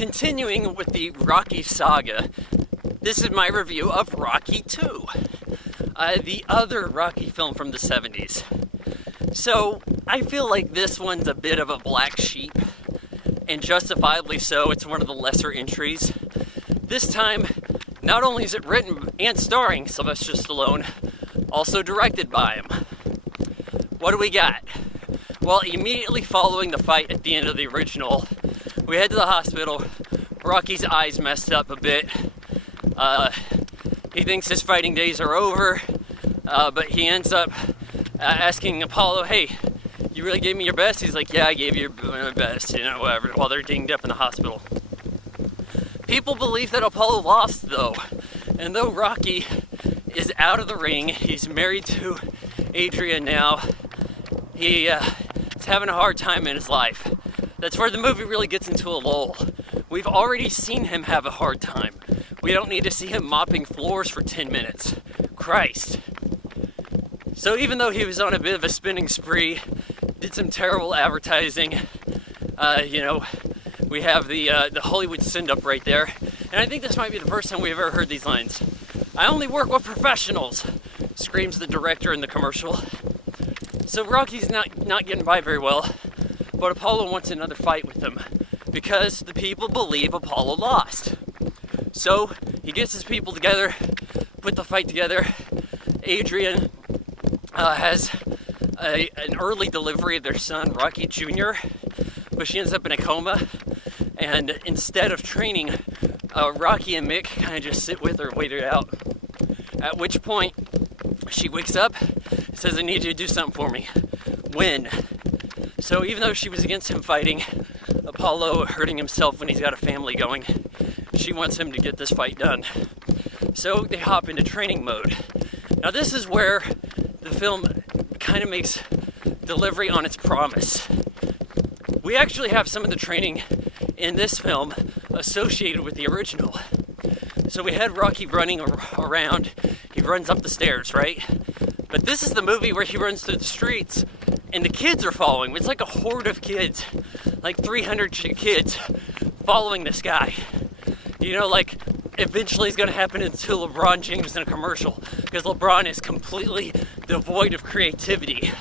Continuing with the Rocky saga, this is my review of Rocky 2, the other Rocky film from the 70s. So, I feel like this one's a bit of a black sheep, and justifiably so. It's one of the lesser entries. This time, not only is it written and starring Sylvester Stallone, also directed by him. What do we got? Well, immediately following the fight at the end of the original, we head to the hospital. Rocky's eyes messed up a bit. He thinks his fighting days are over, but he ends up asking Apollo, hey, you really gave me your best? He's like, yeah, I gave you my best, whatever, while they're dinged up in the hospital. People believe that Apollo lost, though. And though Rocky is out of the ring, he's married to Adrian now, he is having a hard time in his life. That's where the movie really gets into a lull. We've already seen him have a hard time. We don't need to see him mopping floors for 10 minutes. Christ. So even though he was on a bit of a spending spree, did some terrible advertising, we have the Hollywood send-up right there. And I think this might be the first time we've ever heard these lines. I only work with professionals, screams the director in the commercial. So Rocky's not getting by very well, but Apollo wants another fight with him because the people believe Apollo lost. So he gets his people together, put the fight together. Adrian has an early delivery of their son, Rocky Jr., but she ends up in a coma. And instead of training, Rocky and Mick kind of just sit with her, wait it out. At which point, she wakes up, says, I need you to do something for me. When? So even though she was against him fighting, Apollo hurting himself when he's got a family going, she wants him to get this fight done. So they hop into training mode. Now this is where the film kind of makes delivery on its promise. We actually have some of the training in this film associated with the original. So we had Rocky running around. He runs up the stairs, right? But this is the movie where he runs through the streets and the kids are following. It's like a horde of kids, like 300 kids following this guy. Eventually it's going to happen until LeBron James in a commercial, because LeBron is completely devoid of creativity.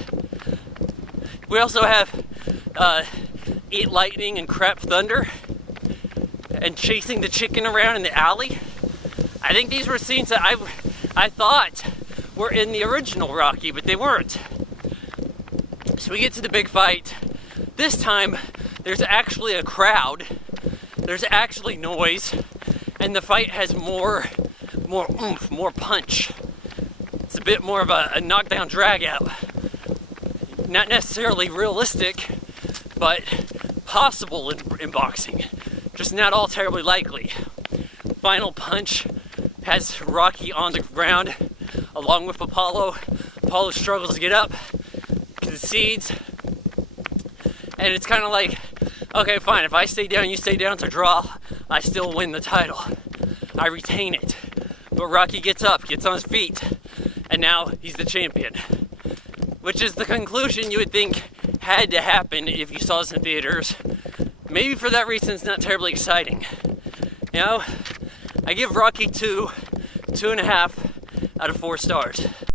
We also have Eat Lightning and Crap Thunder and chasing the chicken around in the alley. I think these were scenes that I thought were in the original Rocky, but they weren't. So we get to the big fight. This time, there's actually a crowd. There's actually noise. And the fight has more oomph, more punch. It's a bit more of a knockdown drag out. Not necessarily realistic, but possible in boxing. Just not all terribly likely. Final punch has Rocky on the ground along with Apollo. Apollo struggles to get up, concedes, and it's kind of like, okay, fine, if I stay down, you stay down, it's a draw. I still win the title. I retain it. But Rocky gets up, gets on his feet, and now he's the champion. Which is the conclusion you would think had to happen if you saw this in theaters. Maybe for that reason it's not terribly exciting. I give Rocky 2, 2.5 out of 4 stars.